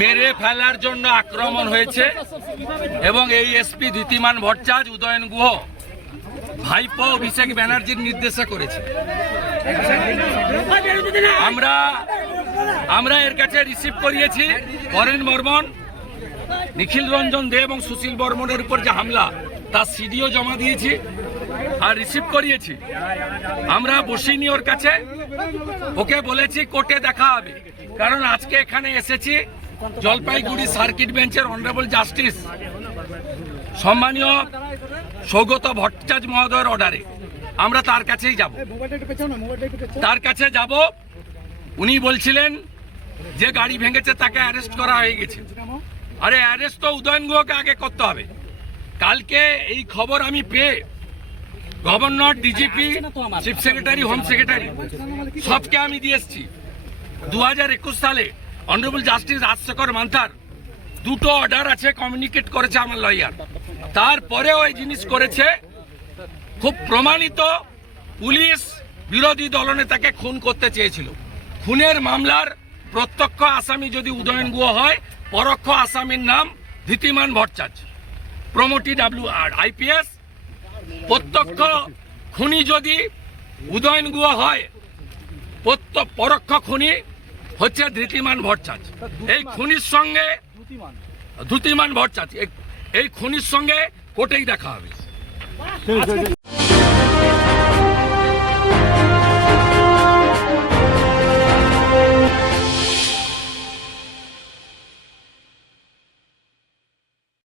মেরে ফেলার জন্য আক্রমণ হয়েছে এবং এই এসপি ধীতিমান ভট্টাচ উদয়ন গুহ ভাইপ অভিষেক ব্যানার্জির নির্দেশে করেছে আমরা আমরা এর কাছে রিসিভ করিয়েছি বরেন বর্মন নিখিল রঞ্জন দে এবং সুশীল বর্মনের উপর যে হামলা তা সিডিও জমা দিয়েছি আর রিসিভ করিয়েছি আমরা বসিনি ওর কাছে ওকে বলেছি কোর্টে দেখা হবে কারণ আজকে এখানে এসেছি জলপাইগুড়ি সার্কিট বেঞ্চের অনারেবল জাস্টিস সম্মানীয় সৌগত ভট্টাচার্য মহোদয়ের অর্ডারে আমরা তার কাছেই যাব তার কাছে যাব উনি বলছিলেন যে গাড়ি ভেঙেছে তাকে অ্যারেস্ট করা হয়ে গেছে আরে অ্যারেস্ট তো উদয়ন গুহকে আগে করতে হবে কালকে এই খবর আমি পেয়ে governor DGP chief secretary home secretary সবকে আমি দিয়ে এসছি দু হাজার একুশ সালে অনারেবল জাস্টিস রাজশেখর মান্থার দুটো অর্ডার আছে কমিউনিকেট করেছে আমার লয়ার তারপরেও এই জিনিস করেছে খুব প্রমাণিত পুলিশ বিরোধী দলনেতাকে খুন করতে চেয়েছিল খুনের মামলার প্রত্যক্ষ আসামি যদি উদয়ন গুহ হয় পরোক্ষ আসামির নাম Dhitiman Bhattacharya promotee W R IPS প্রত্যক্ষ খুনি যদি উদয়ন গুয়া হয় পরোক্ষ খুনি হচ্ছে ধৃতিমান ভট্টাচ এই খুনির সঙ্গে ধুতিমান ভট্টাচ এই খুনির সঙ্গে কোটেই দেখা হবে